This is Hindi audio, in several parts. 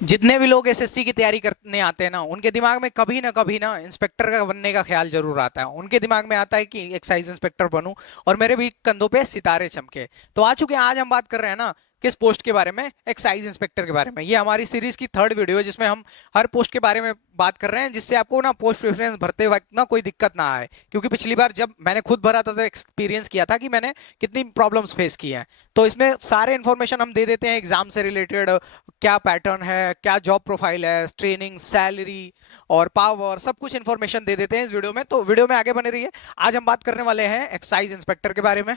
जितने भी लोग एसएससी की तैयारी करने आते हैं ना, उनके दिमाग में कभी ना इंस्पेक्टर का बनने का ख्याल जरूर आता है। उनके दिमाग में आता है कि एक्साइज इंस्पेक्टर बनूं और मेरे भी कंधों पे सितारे चमके। तो आ चुके हैं, आज हम बात कर रहे हैं ना किस पोस्ट के बारे में, एक्साइज इंस्पेक्टर के बारे में। ये हमारी सीरीज की थर्ड वीडियो है जिसमें हम हर पोस्ट के बारे में बात कर रहे हैं, जिससे आपको ना पोस्ट प्रेफरेंस भरते वक्त ना कोई दिक्कत ना आए। क्योंकि पिछली बार जब मैंने खुद भरा था तो एक्सपीरियंस किया था कि मैंने कितनी प्रॉब्लम्स फेस की हैं। तो इसमें सारे इन्फॉर्मेशन हम दे देते हैं एग्जाम से रिलेटेड, क्या पैटर्न है, क्या जॉब प्रोफाइल है, ट्रेनिंग, सैलरी और पावर, सब कुछ इन्फॉर्मेशन दे देते हैं इस वीडियो में। तो वीडियो में आगे बने रहिए। आज हम बात करने वाले हैं एक्साइज इंस्पेक्टर के बारे में,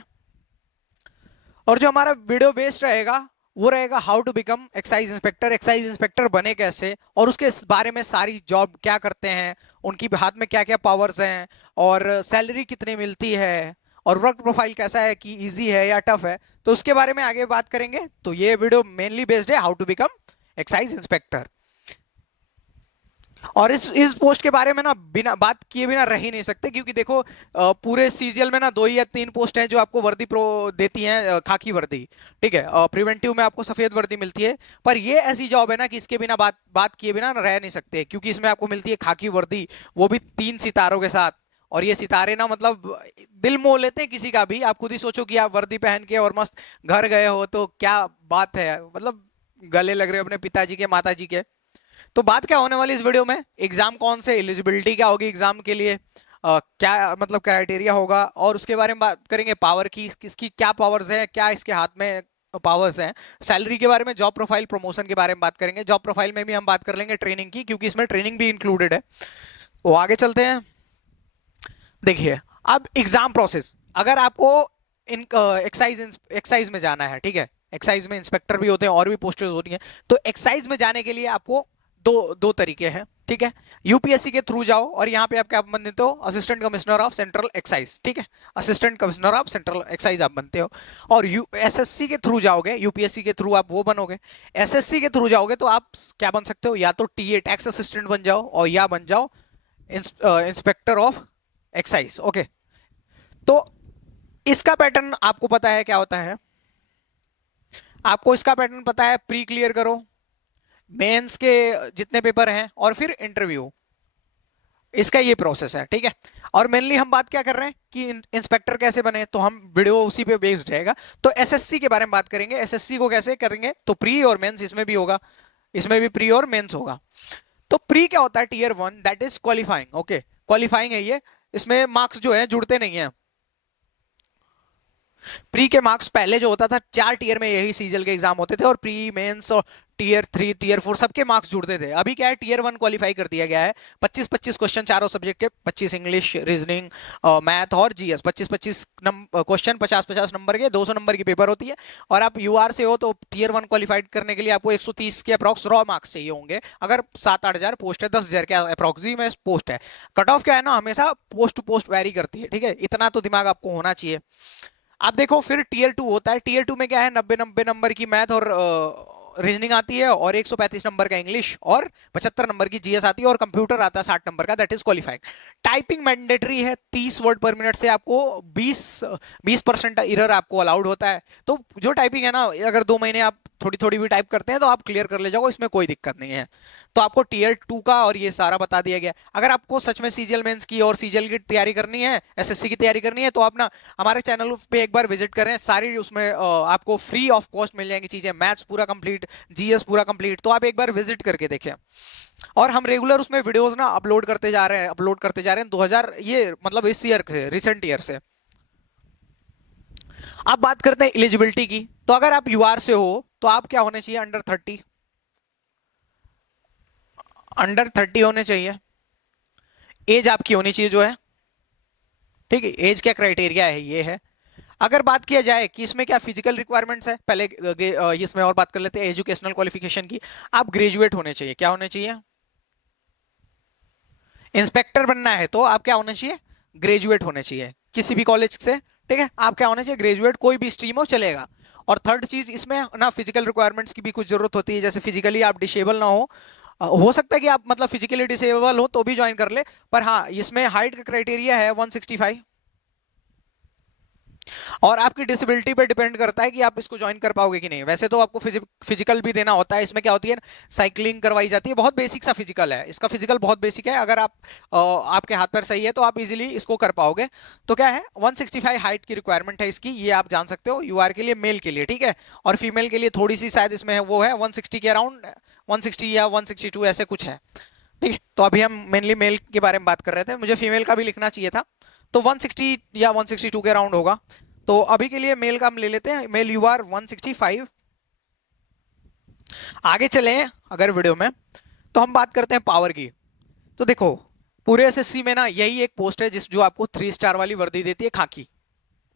और जो हमारा वीडियो बेस्ड रहेगा वो रहेगा how to become excise inspector, excise inspector बने कैसे, और उसके बारे में सारी जॉब क्या करते हैं, उनकी हाथ में क्या क्या पावर्स हैं, और सैलरी कितनी मिलती है, और वर्क प्रोफाइल कैसा है, कि इजी है या टफ है। तो उसके बारे में आगे बात करेंगे। तो ये वीडियो मेनली बेस्ड है how to become excise inspector. और इस पोस्ट के बारे में ना बिना बात किए बिना रह ही नहीं सकते, क्योंकि देखो पूरे सीजीएल में ना 2 या 3 पोस्ट हैं जो आपको वर्दी प्रो देती हैं, खाकी वर्दी। ठीक है, प्रिवेंटिव में आपको सफेद वर्दी मिलती है। पर ये ऐसी जॉब है ना कि इसके बिना बात किए बिना रह नहीं सकते, क्योंकि इसमें आपको मिलती है खाकी वर्दी, वो भी 3 सितारों के साथ। और ये सितारे ना मतलब दिल मोह लेते हैं किसी का भी। आप खुद ही सोचो कि आप वर्दी पहन के और मस्त घर गए हो तो क्या बात है, मतलब गले लग रहे हो अपने पिताजी के, माताजी के। तो बात क्या होने वाली इस वीडियो में, एग्जाम कौन से, एलिजिबिलिटी क्या होगी एग्जाम के लिए, क्या मतलब क्राइटेरिया होगा, और उसके बारे में बात करेंगे पावर की, किसकी क्या पावर्स हैं, क्या इसके हाथ में पावर्स हैं, सैलरी के बारे में, जॉब प्रोफाइल, प्रमोशन के बारे में बात करेंगे। जॉब प्रोफाइल में भी हम बात कर लेंगे ट्रेनिंग की, क्योंकि इसमें ट्रेनिंग भी इंक्लूडेड है। वो आगे चलते हैं। देखिए, अब एग्जाम प्रोसेस, अगर आपको इन एक्साइज में जाना है, ठीक है, एक्साइज में इंस्पेक्टर भी होते हैं और भी पोस्टर्स होती हैं। तो एक्साइज में जाने के लिए आपको दो दो तरीके हैं, ठीक है। यूपीएससी के थ्रू जाओ, और यहाँ पे आप क्या बनते हो, assistant commissioner of central excise, ठीक है, assistant commissioner of central excise आप बनते हो। और एसएससी के थ्रू जाओगे, यूपीएससी के थ्रू आप वो बनोगे। एसएससी के थ्रू जाओगे तो आप क्या बन सकते हो, या तो टीए टैक्स असिस्टेंट बन जाओ, और या बन जाओ इंस्पेक्टर ऑफ एक्साइज। ओके, तो इसका पैटर्न आपको पता है क्या होता है, आपको इसका पैटर्न पता है। प्री क्लियर करो, मेंस के जितने पेपर हैं, और फिर इंटरव्यू, इसका ये प्रोसेस है, ठीक है। और मेनली हम बात क्या कर रहे हैं कि इंस्पेक्टर कैसे बने, तो हम वीडियो उसी पे बेस्ड रहेगा। तो एसएससी के बारे में बात करेंगे, एसएससी को कैसे करेंगे, तो प्री और मेंस इसमें भी होगा, इसमें भी प्री और मेंस होगा। तो प्री क्या होता है, tier 1, that is qualifying. Okay, qualifying है ये, इसमें मार्क्स जो है जुड़ते नहीं है। प्री के मार्क्स पहले जो होता था 4 टीयर में, यही सीजल के एग्जाम होते थे, और प्री, मेंस और टीयर 3, टीयर 4 सबके मार्क्स जुड़ते थे। अभी क्या है, टीयर 1 क्वालिफाई कर दिया गया है। 25-25 क्वेश्चन चारों सब्जेक्ट के, 25 इंग्लिश, रीजनिंग, मैथ और जीएस, 25-25 क्वेश्चन, 50-50 नंबर के, 200 नंबर की पेपर होती है। और आप यूआर से हो तो टीयर 1 क्वालिफाइड करने के लिए आपको 130 के अप्रॉक्स रॉ मार्क्स चाहिए होंगे। अगर 7-8 हजार पोस्ट है, 10 हजार के अप्रॉक्सिमेट पोस्ट है। कट ऑफ क्या है ना, हमेशा पोस्ट टू पोस्ट वेरी करती है, ठीक है, इतना तो दिमाग आपको होना चाहिए। आप देखो, फिर टीयर 2 होता है। टीयर 2 में क्या है, 90-90 नंबर की मैथ और रीजनिंग आती है, और 135 नंबर का इंग्लिश, और 75 नंबर की जीएस आती है, और कंप्यूटर आता है 60 नंबर का, that is qualifying. Typing mandatory है, 30 वर्ड पर मिनट से आपको 20% एरर आपको अलाउड होता है। तो जो टाइपिंग है ना, अगर 2 महीने आप थोड़ी थोड़ी भी टाइप करते हैं तो आप क्लियर कर ले जाओ, इसमें कोई दिक्कत नहीं है। तो आपको टीयर 2 का और ये सारा बता दिया गया। अगर आपको सच में सीजीएल मेंस की और सीजीएल की तैयारी करनी है, एसएससी की तैयारी करनी है, तो आप ना हमारे चैनल पे एक बार विजिट करें। सारी उसमें आपको फ्री ऑफ कॉस्ट मिल जाएंगी चीजें, मैथ्स पूरा कंप्लीट, जीएस पूरा कंप्लीट। तो आप एक बार विजिट करके देखें। और हम रेगुलर उसमें वीडियोस ना अपलोड करते जा रहे हैं 2000, ये मतलब इस ईयर से, रिसेंट ईयर से। अब बात करते हैं एलिजिबिलिटी की। तो अगर आप यूआर से हो तो आप क्या होने चाहिए, अंडर 30 होने चाहिए। एज आपकी होनी चाहिए जो है, ठीक है, एज क्या क्राइटेरिया है, ये है। अगर बात किया जाए कि इसमें क्या फिजिकल रिक्वायरमेंट्स है, पहले इसमें और बात कर लेते हैं एजुकेशनल क्वालिफिकेशन की। आप ग्रेजुएट होने चाहिए, क्या होने चाहिए, इंस्पेक्टर बनना है तो आप क्या होने चाहिए, ग्रेजुएट होने चाहिए किसी भी कॉलेज से, ठीक है। आप क्या होने चाहिए, ग्रेजुएट, कोई भी स्ट्रीम हो चलेगा। और थर्ड चीज, इसमें ना फिजिकल रिक्वायरमेंट्स की भी कुछ जरूरत होती है, जैसे फिजिकली आप डिसेबल ना हो। हो सकता है कि आप मतलब फिजिकली डिसेबल हो तो भी ज्वाइन कर ले, पर हाँ, इसमें हाइट का क्राइटेरिया है 165। और आपकी डिसेबिलिटी पे डिपेंड करता है कि आप इसको ज्वाइन कर पाओगे कि नहीं। वैसे तो आपको फिजिकल भी देना होता है। इसमें क्या होती है, साइकिलिंग करवाई जाती है, बहुत बेसिक सा फिजिकल है इसका। फिजिकल बहुत बेसिक है, अगर आप आपके हाथ पैर सही है तो आप इजीली इसको कर पाओगे। तो क्या है, 165 हाइट की रिक्वायरमेंट है इसकी, ये आप जान सकते हो। यूआर के लिए, मेल के लिए, ठीक है। और फीमेल के लिए थोड़ी सी शायद इसमें है, वो है 160 के अराउंड, 160 या 162 ऐसे कुछ है, ठीक है। तो अभी हम मेनली मेल के बारे में बात कर रहे थे, मुझे फीमेल का भी लिखना चाहिए था। तो 160 या 162 के अराउंड होगा। तो अभी के लिए मेल का हम ले लेते हैं, मेल यू आर 165। आगे चले अगर वीडियो में, तो हम बात करते हैं पावर की। तो देखो, पूरे एसएससी में ना यही एक पोस्ट है जिस जो आपको 3 स्टार वाली वर्दी देती है, खाकी।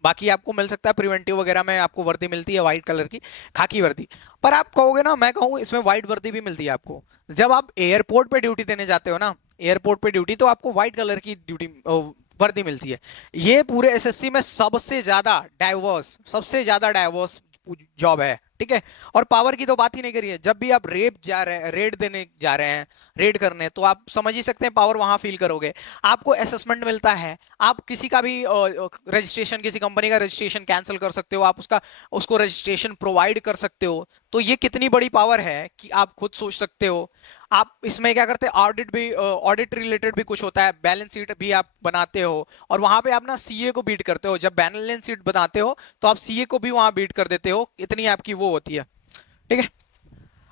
बाकी आपको मिल सकता है प्रिवेंटिव वगैरह में, आपको वर्दी मिलती है व्हाइट कलर की, खाकी वर्दी। पर आप कहोगे ना, मैं कहूँ इसमें व्हाइट वर्दी भी मिलती है आपको। जब आप एयरपोर्ट पे ड्यूटी देने जाते हो ना, एयरपोर्ट पे ड्यूटी, तो आपको व्हाइट कलर की ड्यूटी वर्दी मिलती है। ये पूरे एसएससी में सबसे ज्यादा डाइवर्स जॉब है, ठीक है। और पावर की तो बात ही नहीं करिए। जब भी आप रेड देने जा रहे हैं, रेड करने, तो आप समझ ही सकते हैं पावर वहां फील करोगे। आपको असेसमेंट मिलता है, आप किसी का भी रजिस्ट्रेशन, किसी कंपनी का रजिस्ट्रेशन कैंसिल कर सकते हो, आप उसको रजिस्ट्रेशन प्रोवाइड कर सकते हो। तो ये कितनी बड़ी पावर है कि आप खुद सोच सकते हो। आप इसमें क्या करते हैं, ऑडिट रिलेटेड भी कुछ होता है, बैलेंस शीट भी आप बनाते हो, और वहां पे आप ना सीए को बीट करते हो। जब बैलेंस शीट बनाते हो तो आप सीए को भी वहां बीट कर देते हो, इतनी आपकी वो होती है, ठीक है।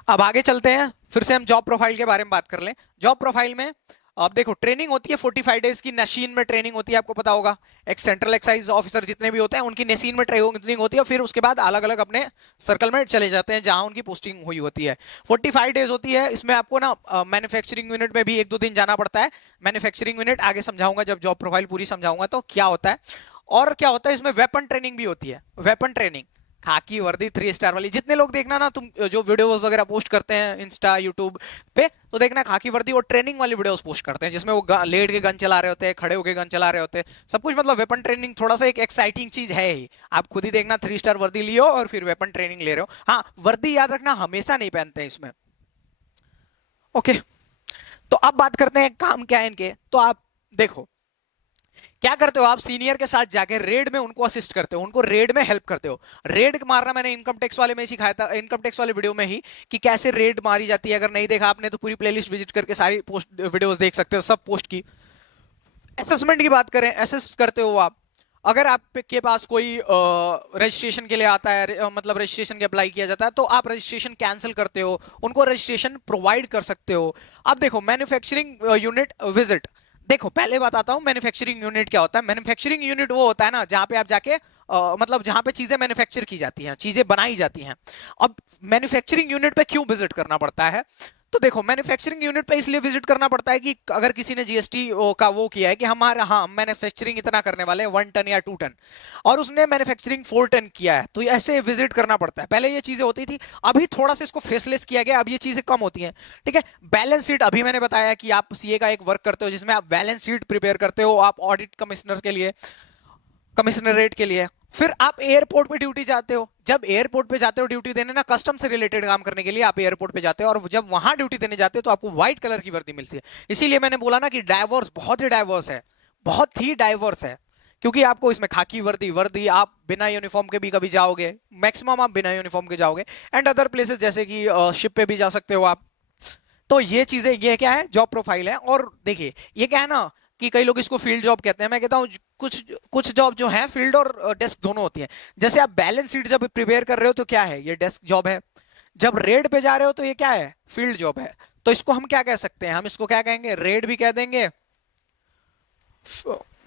अब आगे चलते हैं, फिर से हम जॉब प्रोफाइल के बारे में बात कर लें। जॉब प्रोफाइल में अब देखो, ट्रेनिंग होती है 45 डेज की, नशीन में ट्रेनिंग होती है, आपको पता होगा। एक सेंट्रल एक्साइज ऑफिसर जितने भी होते हैं उनकी नशीन में ट्रेनिंग होती है, फिर उसके बाद अलग अलग अपने सर्कल में चले जाते हैं जहां उनकी पोस्टिंग हुई होती है। 45 डेज होती है। इसमें आपको ना मैन्युफैक्चरिंग यूनिट में भी 1-2 दिन जाना पड़ता है। मैन्युफैक्चरिंग यूनिट आगे समझाऊंगा, जब जॉब प्रोफाइल पूरी समझाऊंगा तो क्या होता है। और क्या होता है इसमें, वेपन ट्रेनिंग भी होती है। वेपन ट्रेनिंग, खाकी वर्दी 3 स्टार वाली, जितने लोग देखना ना तुम जो वीडियोस वगैरह पोस्ट करते हैं इंस्टा यूट्यूब पे, तो देखना खाकी वर्दी और ट्रेनिंग वाली वीडियोस पोस्ट करते हैं, जिसमें वो लेट के गन चला रहे होते हैं, खड़े होके गन चला रहे होते हैं, सब कुछ। मतलब वेपन ट्रेनिंग थोड़ा सा एक एक्साइटिंग चीज है ही। आप खुद ही देखना, 3 स्टार वर्दी लियो और फिर वेपन ट्रेनिंग ले रहे हो। हाँ, वर्दी याद रखना हमेशा नहीं पहनते हैं इसमें, ओके। तो अब बात करते हैं काम क्या है इनके। तो आप देखो क्या करते हो, आप सीनियर के साथ जाके रेड में उनको असिस्ट करते हो, उनको रेड में हेल्प करते हो। रेड मारना मैंने इनकम टैक्स वाले में ही सिखाया था, इनकम टैक्स वाले वीडियो में ही, कि कैसे रेड मारी जाती है। अगर नहीं देखा आपने तो पूरी प्लेलिस्ट विजिट करके सारी पोस्ट वीडियोस देख सकते हो, सब पोस्ट की। असेसमेंट की बात करें, असेस करते हो आप। अगर आपके पास कोई रजिस्ट्रेशन के लिए आता है, मतलब रजिस्ट्रेशन के अप्लाई किया जाता है, तो आप रजिस्ट्रेशन कैंसिल करते हो, उनको रजिस्ट्रेशन प्रोवाइड कर सकते हो। अब देखो, मैन्युफैक्चरिंग यूनिट विजिट। देखो पहले बताता हूं मैन्युफैक्चरिंग यूनिट क्या होता है। मैन्युफैक्चरिंग यूनिट वो होता है ना जहां पे आप जाके मतलब जहां पे चीजें मैन्युफैक्चर की जाती हैं, चीजें बनाई जाती हैं। अब मैन्युफैक्चरिंग यूनिट पे क्यों विजिट करना पड़ता है, तो देखो मैन्युफैक्चरिंग यूनिट पे इसलिए विजिट करना पड़ता है कि अगर किसी ने जीएसटी का वो किया है कि हमारा, हाँ, मैन्युफैक्चरिंग इतना करने वाले हैं 1 टन या 2 टन, और उसने मैन्युफैक्चरिंग 4 टन किया है, तो ऐसे विजिट करना पड़ता है। पहले ये चीजें होती थी, अभी थोड़ा सा इसको फेसलेस किया गया, अब ये चीजें कम होती हैं, ठीक है। बैलेंस शीट, अभी मैंने बताया कि आप सीए का एक वर्क करते हो जिसमें आप बैलेंस शीट प्रिपेयर करते हो, आप ऑडिट कमिश्नर के लिए, कमिश्नरेट के लिए। फिर आप एयरपोर्ट पे ड्यूटी जाते हो। जब एयरपोर्ट पे जाते हो ड्यूटी देने ना, कस्टम से रिलेटेड काम करने के लिए आप एयरपोर्ट पे जाते हो, और जब वहां ड्यूटी देने जाते हो तो आपको व्हाइट कलर की वर्दी मिलती है। इसीलिए मैंने बोला ना कि डाइवर्स, बहुत ही डाइवर्स है, बहुत ही डाइवर्स है। क्योंकि आपको इसमें खाकी वर्दी, वर्दी आप बिना यूनिफॉर्म के भी कभी जाओगे, मैक्सिमम आप बिना यूनिफॉर्म के जाओगे, एंड अदर प्लेसेस जैसे कि शिप पे भी जा सकते हो आप। तो ये चीजें, ये क्या है, जॉब प्रोफाइल है। और देखिए ये क्या है ना, कि कई लोग इसको फील्ड जॉब कहते हैं, मैं कहता हूँ कुछ कुछ जॉब जो है फील्ड और डेस्क दोनों होती है। जैसे आप बैलेंस शीट जब प्रिपेयर कर रहे हो तो क्या है, ये डेस्क जॉब है। जब रेड पे जा रहे हो तो ये क्या है, फील्ड जॉब है। तो इसको हम क्या कह सकते हैं, हम इसको क्या कहेंगे, रेड भी कह देंगे,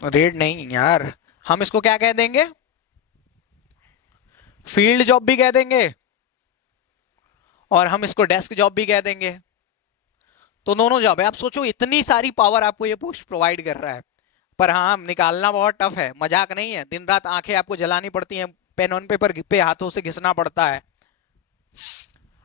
रेड नहीं यार, हम इसको क्या कह देंगे, फील्ड जॉब भी कह देंगे, और हम इसको डेस्क जॉब भी कह देंगे। तो दोनों जॉब है। आप सोचो इतनी सारी पावर आपको ये पोस्ट प्रोवाइड कर रहा है, पर हाँ निकालना बहुत टफ है, मजाक नहीं है। दिन रात आंखें आपको जलानी पड़ती हैं, पेन ऑन पेपर पे हाथों से घिसना पड़ता है।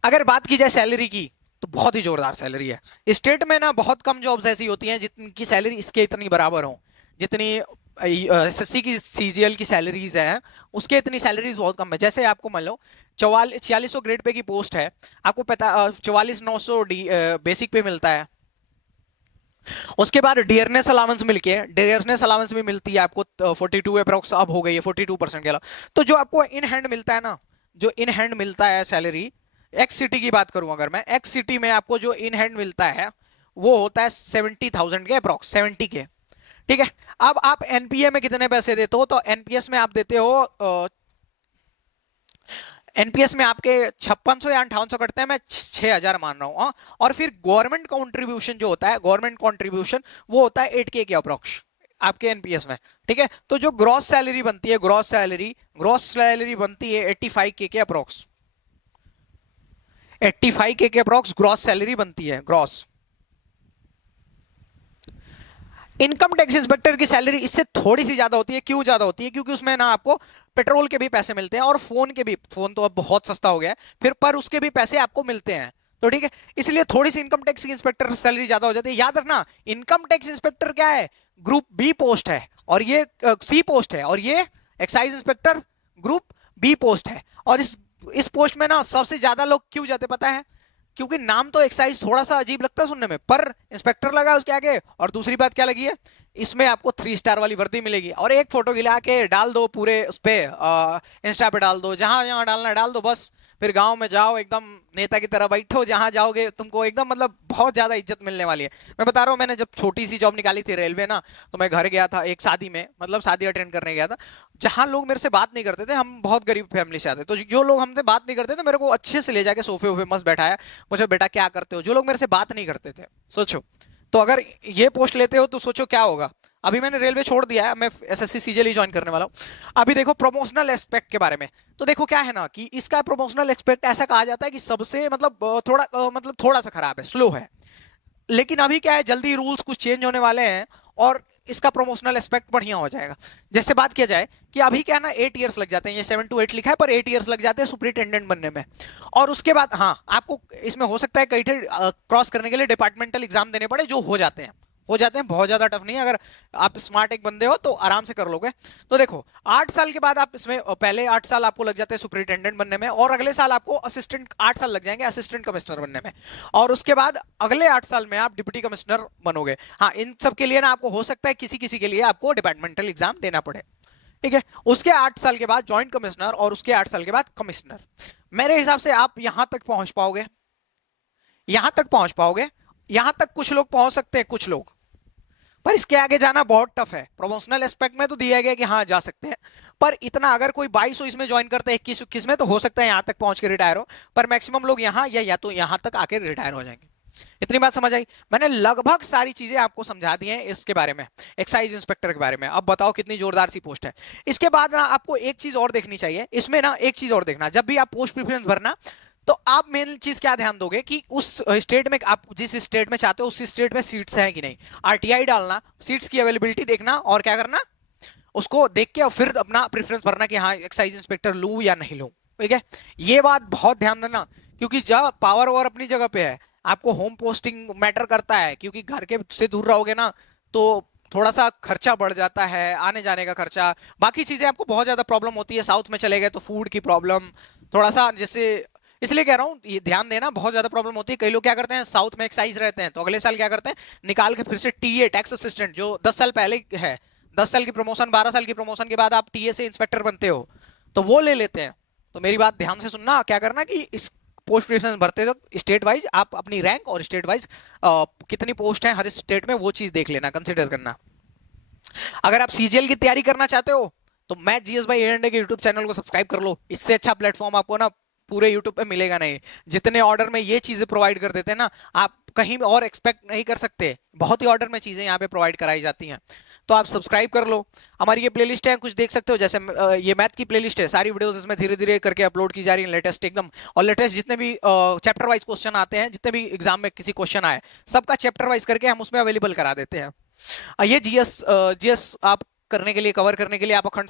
अगर बात की जाए सैलरी की, तो बहुत ही जोरदार सैलरी है। स्टेट में ना बहुत कम जॉब्स ऐसी होती हैं जिनकी सैलरी इसके इतनी बराबर हो, जितनी एसएससी की सीजीएल की सैलरीज है, उसके इतनी सैलरीज बहुत कम है। जैसे आपको मान लो 4600 ग्रेड पे की पोस्ट है, आपको पता 44,900 बेसिक पे मिलता है, उसके बाद डियरनेस अलाउंस मिलके, डियरनेस अलाउंस भी मिलती है आपको 42 अप्रोक्स, अब हो गई है 42% के अलावा। तो जो आपको इन हैंड मिलता है ना, जो इन हैंड मिलता है सैलरी, एक्स सिटी की बात करूं अगर मैं, एक्स सिटी में आपको जो इन हैंड मिलता है वो होता है 70,000 के अप्रोक्स, 70 के। ठीक है। अब आप एनपीए में कितने पैसे देते हो, तो एनपीएस में आप देते हो, एनपीएस में आपके 5600 या 5800 कटते हैं, मैं 6000 मान रहा हूं। और फिर गवर्नमेंट कंट्रीब्यूशन जो होता है, गवर्नमेंट कंट्रीब्यूशन वो होता है 8K के अप्रोक्स आपके एनपीएस में। ठीक है। तो जो ग्रॉस सैलरी बनती है, ग्रॉस सैलरी बनती है 85K के अप्रोक्स, 85K के अप्रोक्स ग्रॉस सैलरी बनती है, ग्रॉस। इनकम टैक्स इंस्पेक्टर की सैलरी इससे थोड़ी सी ज्यादा होती है। क्यों ज्यादा होती है? क्योंकि उसमें ना आपको पेट्रोल के भी पैसे मिलते हैं और फोन के भी, फोन तो अब बहुत सस्ता हो गया है, फिर पर उसके भी पैसे आपको मिलते हैं। तो ठीक है, इसलिए थोड़ी सी इनकम टैक्स की इंस्पेक्टर सैलरी ज्यादा हो जाती है। याद रखना, इनकम टैक्स इंस्पेक्टर क्या है? ग्रुप बी पोस्ट है, और ये सी पोस्ट है, और ये excise inspector group B post है। और इस पोस्ट में ना सबसे ज्यादा लोग क्यों जाते पता है? क्योंकि नाम तो एक्साइज थोड़ा सा अजीब लगता है सुनने में, पर इंस्पेक्टर लगा उसके आगे। और दूसरी बात क्या लगी है, इसमें आपको 3 स्टार वाली वर्दी मिलेगी, और एक फोटो खिला के डाल दो पूरे उस पे, इंस्टा पे डाल दो, जहां जहां डालना है डाल दो बस। फिर गांव में जाओ, एकदम नेता की तरह बैठो, जहां जाओगे तुमको एकदम मतलब बहुत ज्यादा इज्जत मिलने वाली है। मैं बता रहा हूँ, मैंने जब छोटी सी जॉब निकाली थी रेलवे ना, तो मैं घर गया था एक शादी में, मतलब शादी अटेंड करने गया था, जहां लोग मेरे से बात नहीं करते थे, हम बहुत गरीब फैमिली से आते, तो जो लोग हमसे बात नहीं करते थे मेरे को अच्छे से ले जाके सोफे वोफे मस्त बैठाया, मुझे बेटा क्या करते हो। जो लोग मेरे से बात नहीं करते थे, सोचो। तो अगर ये पोस्ट लेते हो तो सोचो क्या होगा। अभी मैंने रेलवे छोड़ दिया है, मैं एसएससी सीजीएल ज्वाइन करने वाला हूँ। अभी देखो प्रमोशनल एस्पेक्ट के बारे में, तो देखो क्या है ना कि इसका प्रमोशनल एस्पेक्ट ऐसा कहा जाता है कि सबसे मतलब मतलब थोड़ा सा खराब है, स्लो है। लेकिन अभी क्या है, जल्दी रूल्स कुछ चेंज होने वाले हैं, और इसका प्रमोशनल एस्पेक्ट बढ़िया हो जाएगा। जैसे बात किया जाए कि अभी क्या है ना, 8 इयर्स लग जाते हैं, ये 7 to 8 लिखा है, पर 8 इयर्स लग जाते हैं सुपरिटेंडेंट बनने में। और उसके बाद हाँ, आपको इसमें हो सकता है कई क्रॉस करने के लिए डिपार्टमेंटल एग्जाम देने पड़े, जो हो जाते हैं, बहुत ज्यादा टफ नहीं है। अगर आप स्मार्ट एक बंदे हो तो आराम से कर लोगे। तो देखो 8 साल के बाद आप इसमें, पहले 8 साल आपको लग जाते हैं सुपरिटेंडेंट बनने में, और अगले साल आपको असिस्टेंट 8 साल लग जाएंगे असिस्टेंट कमिश्नर बनने में, और उसके बाद अगले 8 साल में आप डिप्टी कमिश्नर बनोगे। हाँ, इन सब के लिए ना आपको हो सकता है किसी किसी के लिए आपको डिपार्टमेंटल एग्जाम देना पड़े। ठीक है। उसके 8 साल के बाद ज्वाइंट कमिश्नर, और उसके 8 साल के बाद कमिश्नर। मेरे हिसाब से आप यहां तक पहुंच पाओगे, यहां तक पहुंच पाओगे, यहां तक कुछ लोग पहुंच सकते हैं, कुछ लोग, पर इसके आगे जाना बहुत टफ है। प्रमोशनल एस्पेक्ट में तो दिया गया कि हाँ जा सकते हैं, पर इतना अगर कोई 22 हो इसमें ज्वाइन करता है, 21-21 में, तो हो सकता है यहां तक पहुंच के रिटायर हो, पर मैक्सिमम लोग यहाँ या तो यहां तक आके रिटायर हो जाएंगे। इतनी बात समझ आई? मैंने लगभग सारी चीजें आपको समझा दी हैं इसके बारे में, एक्साइज इंस्पेक्टर के बारे में। अब बताओ कितनी जोरदार सी पोस्ट है। इसके बाद ना आपको एक चीज और देखनी चाहिए इसमें ना, एक चीज और देखना, जब भी आप पोस्ट प्रेफरेंस भरना, तो आप मेन चीज क्या ध्यान दोगे कि उस स्टेट में, आप जिस स्टेट में चाहते हो उस स्टेट में सीट्स हैं कि नहीं। आरटीआई डालना, सीट्स की अवेलेबिलिटी देखना, और क्या करना, उसको देख के और फिर अपना प्रेफरेंस भरना कि हाँ एक्साइज इंस्पेक्टर लूं या नहीं लूं। ठीक है। ये बात बहुत ध्यान देना, क्योंकि जब पावर ओवर अपनी जगह पे है, आपको होम पोस्टिंग मैटर करता है, क्योंकि घर के से दूर रहोगे ना, तो थोड़ा सा खर्चा बढ़ जाता है, आने जाने का खर्चा, बाकी चीजें आपको बहुत ज्यादा प्रॉब्लम होती है। साउथ में चले गए तो फूड की प्रॉब्लम थोड़ा सा, जैसे इसलिए कह रहा हूँ ये ध्यान देना, बहुत ज्यादा प्रॉब्लम होती है। कई लोग क्या करते हैं, साउथ में एक्साइज रहते हैं, तो अगले साल क्या करते हैं, निकाल के फिर से टीए, टैक्स असिस्टेंट, जो 10 साल पहले है, 10 साल की प्रमोशन, 12 साल की प्रमोशन के बाद आप टीए से इंस्पेक्टर बनते हो, तो वो ले लेते हैं। तो मेरी बात ध्यान से सुनना, क्या करना कि इस पोस्ट प्रेफरेंस भरते वक्त स्टेट वाइज आप अपनी रैंक और स्टेट वाइज कितनी पोस्ट है हर स्टेट में, वो चीज देख लेना, कंसिडर करना। अगर आप सीजीएल की तैयारी करना चाहते हो, तो मैं जीएस भाई एंड के यूट्यूब चैनल को सब्सक्राइब कर लो। इससे अच्छा प्लेटफॉर्म आपको ना पूरे यूट्यूब पे मिलेगा नहीं। जितने ऑर्डर में ये चीजें प्रोवाइड कर देते हैं ना, आप कहीं और एक्सपेक्ट नहीं कर सकते। बहुत ही ऑर्डर में चीजें यहाँ पे प्रोवाइड कराई जाती हैं, तो आप सब्सक्राइब कर लो। हमारी ये प्लेलिस्ट है, कुछ देख सकते हो, जैसे ये मैथ की प्लेलिस्ट है, सारी वीडियोस इसमें धीरे धीरे करके अपलोड की जा रही है, लेटेस्ट एकदम। और लेटेस्ट जितने भी चैप्टर वाइज क्वेश्चन आते हैं, जितने भी एग्जाम में किसी क्वेश्चन आए, सबका चैप्टर वाइज करके हम उसमें अवेलेबल करा देते हैं। ये जीएस जीएस आप करने के लिए, कवर करने के लिए आप अखंड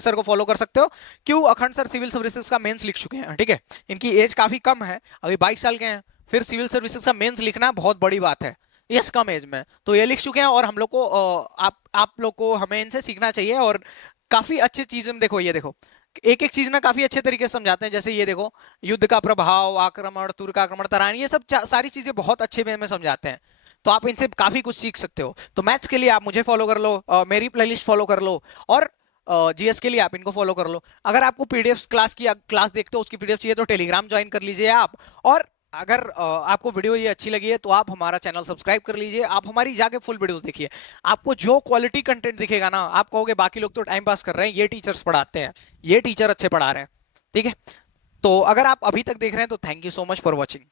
सर को फॉलो कर सकते हो। क्यों? अखंड सर सिविल सर्विसेज का मेंस लिख चुके हैं। ठीक है। इनकी एज काफी कम है, अभी 22 साल के हैं, फिर सिविल सर्विसेज का मेंस लिखना बहुत बड़ी बात है इस कम एज में। तो ये लिख चुके हैं, और हम लोग को आप लोग को, हमें इनसे सीखना चाहिए, और काफी अच्छी चीज। देखो ये देखो, एक एक चीज ना काफी अच्छे तरीके से समझाते हैं। जैसे ये देखो, युद्ध का प्रभाव, आक्रमण, तुर्क आक्रमण, तराइन, ये सब सारी चीजें बहुत अच्छे वे में समझाते हैं। तो आप इनसे काफी कुछ सीख सकते हो। तो मैथ्स के लिए आप मुझे फॉलो कर लो, मेरी प्लेलिस्ट फॉलो कर लो, और जीएस के लिए आप इनको फॉलो कर लो। अगर आपको पीडीएफ क्लास देखते हो, उसकी पीडीएफ चाहिए तो टेलीग्राम ज्वाइन कर लीजिए आप। और अगर आपको वीडियो ये अच्छी लगी है तो आप हमारा चैनल सब्सक्राइब कर लीजिए, आप हमारी जाके फुल वीडियोस देखिए। आपको जो क्वालिटी कंटेंट दिखेगा ना, आप कहोगे बाकी लोग तो टाइम पास कर रहे हैं, ये टीचर्स पढ़ाते हैं, ये टीचर अच्छे पढ़ा रहे हैं। ठीक है, तो अगर आप अभी तक देख रहे हैं तो thank you so much for watching.